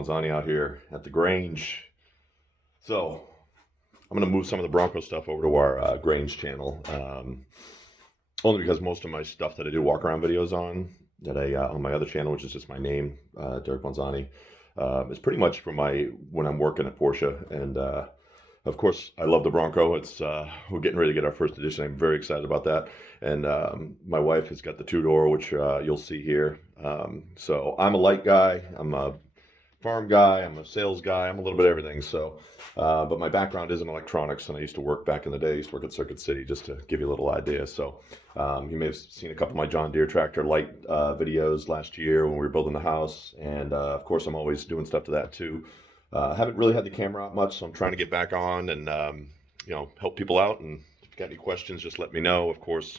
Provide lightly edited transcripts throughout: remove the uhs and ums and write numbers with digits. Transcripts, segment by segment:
Bonzani out here at the Grange. So I'm going to move some of the Bronco stuff over to our Grange channel, only because most of my stuff that I do walk around videos on my other channel, which is just my name, Derek Bonzani, is pretty much for when I'm working at Porsche. And of course, I love the Bronco. We're getting ready to get our first edition. I'm very excited about that. And my wife has got the two-door, which you'll see here. So I'm a light guy. I'm a farm guy. I'm a sales guy. I'm a little bit of everything. So, but my background is in electronics, and I used to work back in the day. I used to work at Circuit City, just to give you a little idea. So, you may have seen a couple of my John Deere tractor light videos last year when we were building the house, and of course, I'm always doing stuff to that too. Haven't really had the camera out much, so I'm trying to get back on and help people out. And if you've got any questions, just let me know. Of course,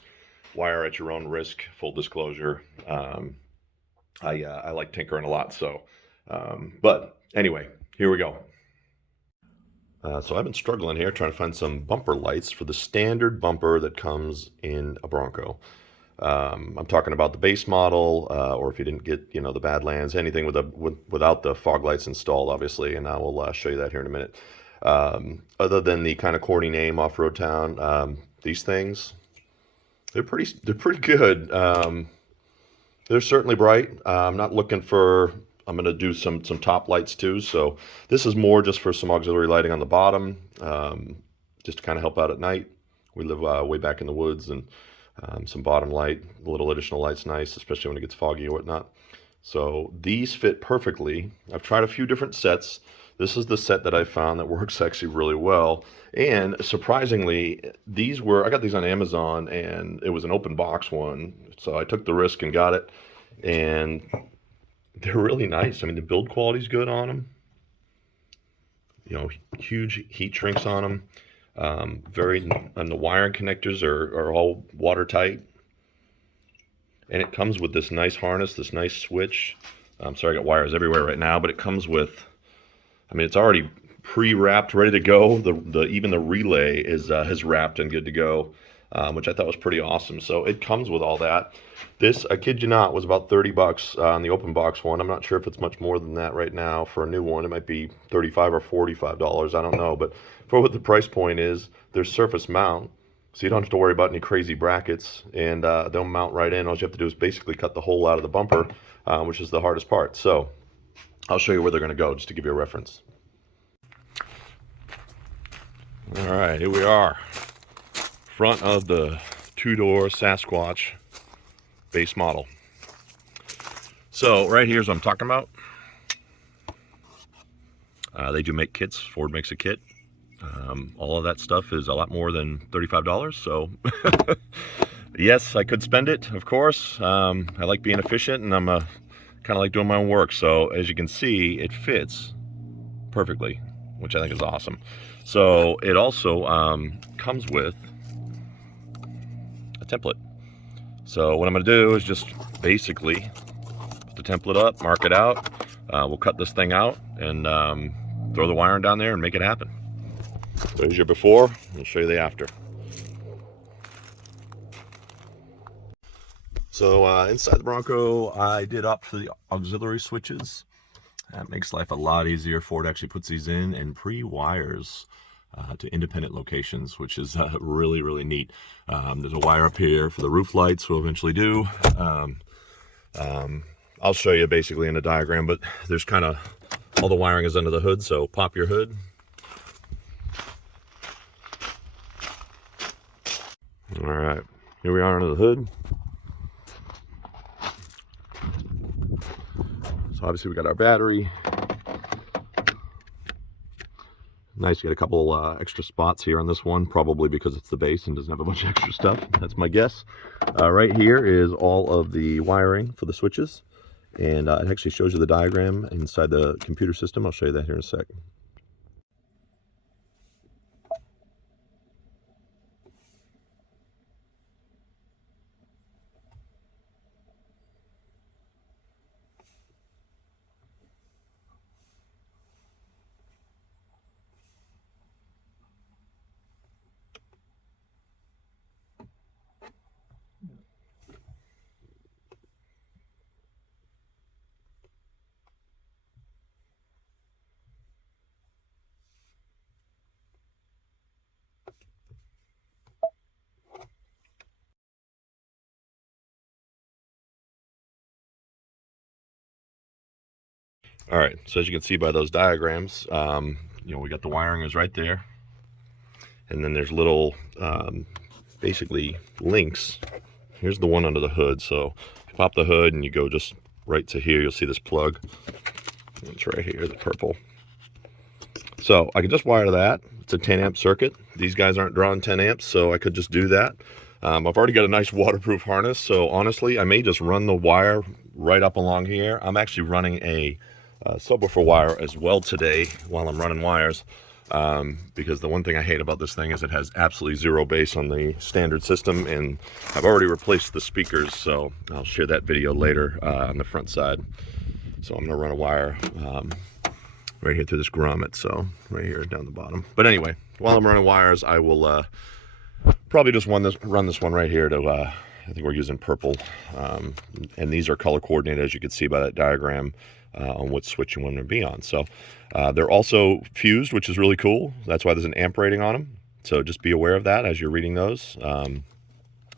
wire at your own risk. Full disclosure. I like tinkering a lot, so. But anyway, here we go. So I've been struggling here trying to find some bumper lights for the standard bumper that comes in a Bronco. I'm talking about the base model, or if you didn't get, the Badlands, anything without the fog lights installed, obviously, and I will show you that here in a minute. Other than the kind of corny name Off-Road Town, these things, they're pretty good. They're certainly bright. I'm not looking for. I'm going to do some top lights too. So this is more just for some auxiliary lighting on the bottom, just to kind of help out at night. We live way back in the woods, and some bottom light, a little additional light's nice, especially when it gets foggy or whatnot. So these fit perfectly. I've tried a few different sets. This is the set that I found that works actually really well. And surprisingly, I got these on Amazon, and it was an open box one. So I took the risk and got it. And they're really nice. I mean, the build quality's good on them. Huge heat shrinks on them. And the wiring connectors are all watertight. And it comes with this nice harness, this nice switch. I'm sorry, I got wires everywhere right now, but it comes with, it's already pre-wrapped, ready to go. Even the relay is wrapped and good to go, which I thought was pretty awesome. So it comes with all that. This, I kid you not, was about $30 on the open box one. I'm not sure if it's much more than that right now for a new one. It might be $35 or $45. I don't know. But for what the price point is, there's surface mount, so you don't have to worry about any crazy brackets, and they'll mount right in. All you have to do is basically cut the hole out of the bumper, which is the hardest part. So I'll show you where they're going to go, just to give you a reference. All right, here we are. Front of the two-door Sasquatch base model. So right here's what I'm talking about. They do make kits. Ford makes a kit. All of that stuff is a lot more than $35. So yes, I could spend it, of course. I like being efficient, and I'm kind of like doing my own work. So as you can see, it fits perfectly, which I think is awesome. So it also comes with a template. So what I'm going to do is just basically put the template up, mark it out. We'll cut this thing out and throw the wiring down there and make it happen. So here's your before. I'll show you the after. So inside the Bronco, I did opt for the auxiliary switches. That makes life a lot easier. Ford actually puts these in pre-wires to independent locations, which is really, really neat. There's a wire up here for the roof lights we'll eventually do. I'll show you basically in a diagram, but there's kind of all the wiring is under the hood, so pop your hood. All right, here we are under the hood. So obviously we got our battery. Nice, you got a couple extra spots here on this one, probably because it's the base and doesn't have a bunch of extra stuff. That's my guess. Right here is all of the wiring for the switches, and it actually shows you the diagram inside the computer system. I'll show you that here in a sec. All right, so as you can see by those diagrams, we got the wiring is right there. And then there's little, basically links. Here's the one under the hood. So you pop the hood and you go just right to here. You'll see this plug. It's right here, the purple. So I can just wire to that. It's a 10 amp circuit. These guys aren't drawing 10 amps, so I could just do that. I've already got a nice waterproof harness, so honestly, I may just run the wire right up along here. I'm actually running a subwoofer wire as well today while I'm running wires, because the one thing I hate about this thing is it has absolutely zero bass on the standard system, and I've already replaced the speakers, so I'll share that video later on the front side. So I'm going to run a wire right here through this grommet, so right here down the bottom. But anyway, while I'm running wires, I will probably just run this one right here to, I think we're using purple, and these are color coordinated, as you can see by that diagram, on what switch you want to be on. So they're also fused, which is really cool. That's why there's an amp rating on them. So just be aware of that as you're reading those.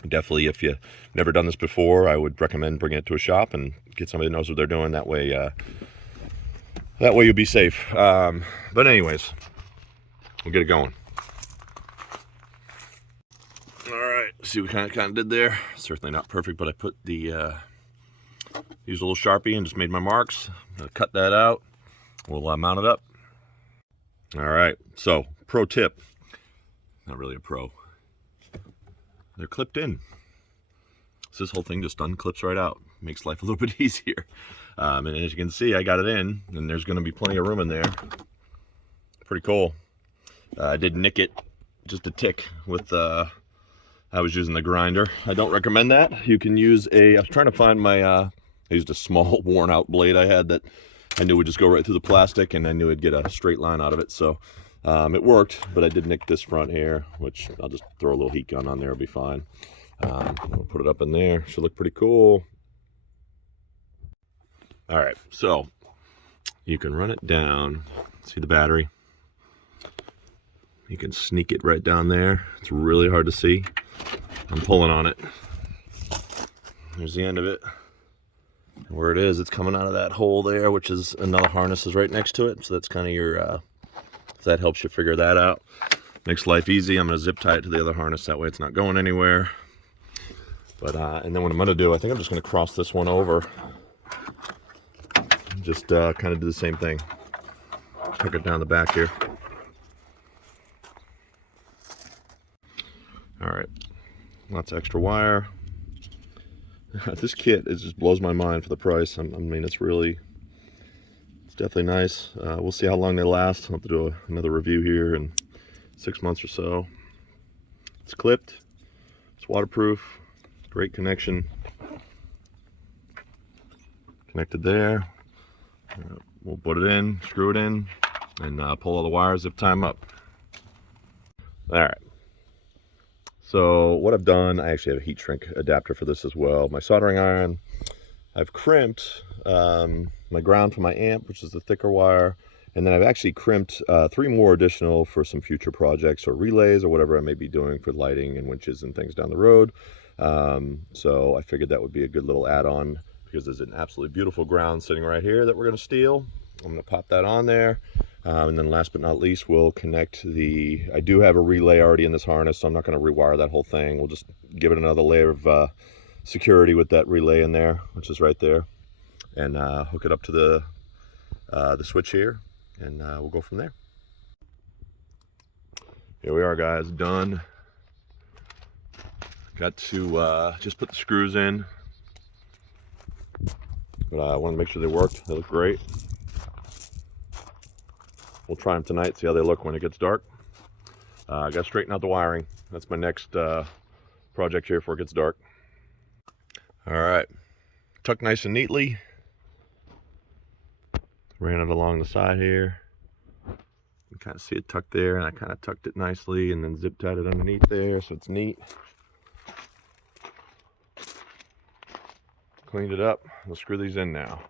Definitely, if you've never done this before, I would recommend bringing it to a shop and get somebody that knows what they're doing. That way you'll be safe. But anyways, we'll get it going. All right, see what kind of did there. Certainly not perfect, but I put the used a little Sharpie and just made my marks. I'll cut that out. We'll mount it up. All right, so pro tip. Not really a pro. They're clipped in. So this whole thing just unclips right out. Makes life a little bit easier. And as you can see, I got it in, and there's going to be plenty of room in there. Pretty cool. I did nick it just a tick with, I was using the grinder. I don't recommend that. You can use I was trying to find my, I used a small worn out blade I had that I knew would just go right through the plastic, and I knew I'd get a straight line out of it. So it worked, but I did nick this front here, which I'll just throw a little heat gun on there, it'll be fine. We'll put it up in there. Should look pretty cool. All right, so you can run it down. See the battery? You can sneak it right down there. It's really hard to see. I'm pulling on it. There's the end of it. And where it is, it's coming out of that hole there, which is another harness is right next to it. So that's kind of your, if that helps you figure that out. Makes life easy. I'm going to zip tie it to the other harness. That way it's not going anywhere. But, and then what I'm going to do, I think I'm just going to cross this one over. Just kind of do the same thing. Tuck it down the back here. All right, lots of extra wire. This kit just blows my mind for the price. I mean, it's definitely nice. We'll see how long they last. I'll have to do another review here in 6 months or so. It's clipped. It's waterproof. Great connection. Connected there. We'll put it in, screw it in, and pull all the wires, zip tie them up. All right. So what I've done, I actually have a heat shrink adapter for this as well. My soldering iron, I've crimped my ground for my amp, which is the thicker wire, and then I've actually crimped 3 more additional for some future projects or relays or whatever I may be doing for lighting and winches and things down the road. So I figured that would be a good little add-on, because there's an absolutely beautiful ground sitting right here that we're going to steal. I'm going to pop that on there. And then last but not least, we'll connect I do have a relay already in this harness, so I'm not going to rewire that whole thing. We'll just give it another layer of security with that relay in there, which is right there, and hook it up to the switch here, and we'll go from there. Here we are, guys, done. Got to just put the screws in, but I wanted to make sure they worked. They look great. We'll try them tonight, see how they look when it gets dark. I got to straighten out the wiring. That's my next project here before it gets dark. All right, tucked nice and neatly. Ran it along the side here. You can kind of see it tucked there, and I kind of tucked it nicely and then zip tied it underneath there, so it's neat. Cleaned it up. We'll screw these in now.